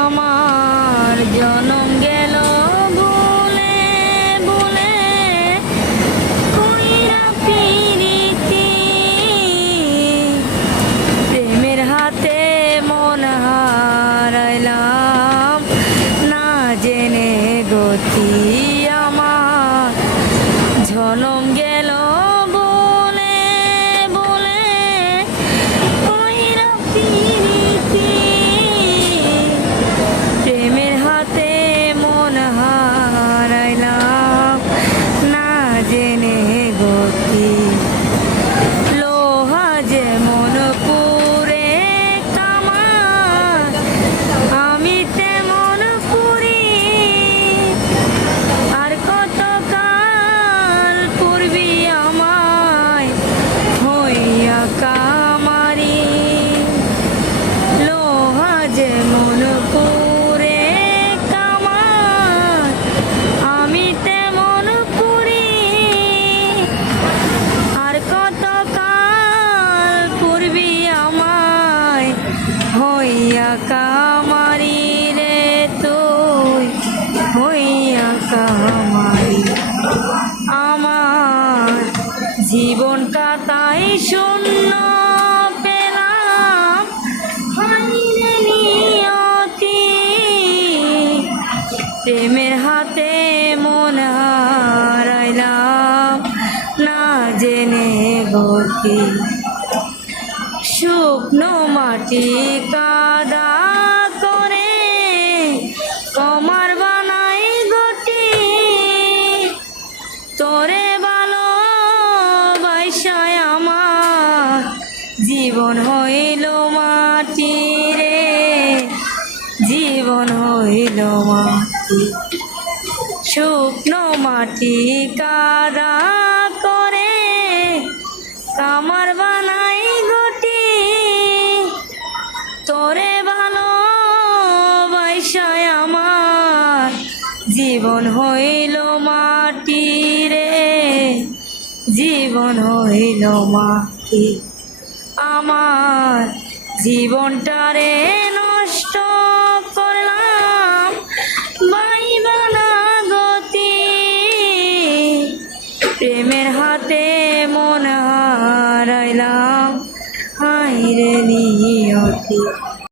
আমার জনম গেল ভুলে ভুলে কইরা পিরিতি প্রেমের হাতে মন হারাইলাম না জেনে গতি আমার জনম গেল ভুলে ভুলে কইরা পিরিতি প্রেমের হাতে মন হারাইলাম না জেনে গতি লোহা যেমন পুরে কামান আমি তেমন পুরি আর কত কাল পূর্বি আমায় হইয়া কামারি লোহা যেমন পুরে কামান আমি তেমন পুরি আর কত কাল পূর্বি আমায় হইয়া কামারি রে তুই হইয়া কামারি আমার জীবনটা তাই শূন্য পেলাম হারিয়ে নিয়তি প্রেমের হাতে মন হারাইলাম না জেনে গতি শুকনো মাটি কাদা করে কমার বানাই গটি তোরে ভালোবাসায় আমার জীবন হইল মাটি রে জীবন হইল মাটি শুকনো মাটি কাদা করে কামার বানাই গটি তোরে ভালোবাসায় আমার জীবন হইল মাটি রে জীবন হইল মাটি আমার জীবনটারে নষ্ট করলাম বাইবা না গতি প্রেমের হাতে মন হারাইলাম হাইরে নিয়তি।